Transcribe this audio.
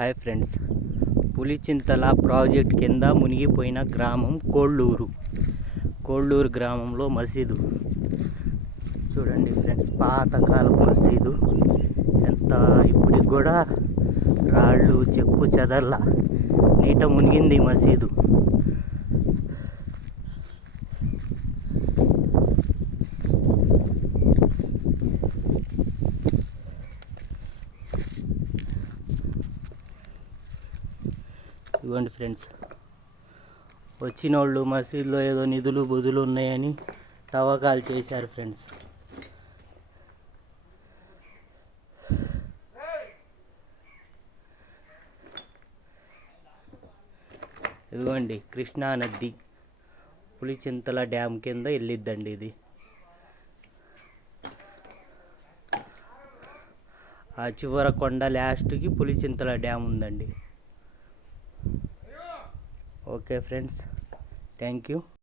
Hi friends, Pulichintala project కింద మునిగిపోయిన గ్రామం కోళ్ళూరు గ్రామంలో మసీదు చూడండి ఫ్రెండ్స్. పాతకాలపు మసీదు, ఎంత ఇప్పటికి కూడా రాళ్ళు చెక్కు చెదర్ల నీట మునిగింది మసీదు. ఇవ్వండి ఫ్రెండ్స్, వచ్చిన వాళ్ళు మసీదులో ఏదో నిధులు బుధులు ఉన్నాయని తవ్వకాలు చేశారు ఫ్రెండ్స్. ఇదిగోండి కృష్ణా నది పులిచింతల డ్యామ్ కింద వెళ్ళిద్దండి ఇది. ఆ చివర కొండ లాస్ట్కి పులిచింతల డ్యామ్ ఉందండి. Okay friends, thank you.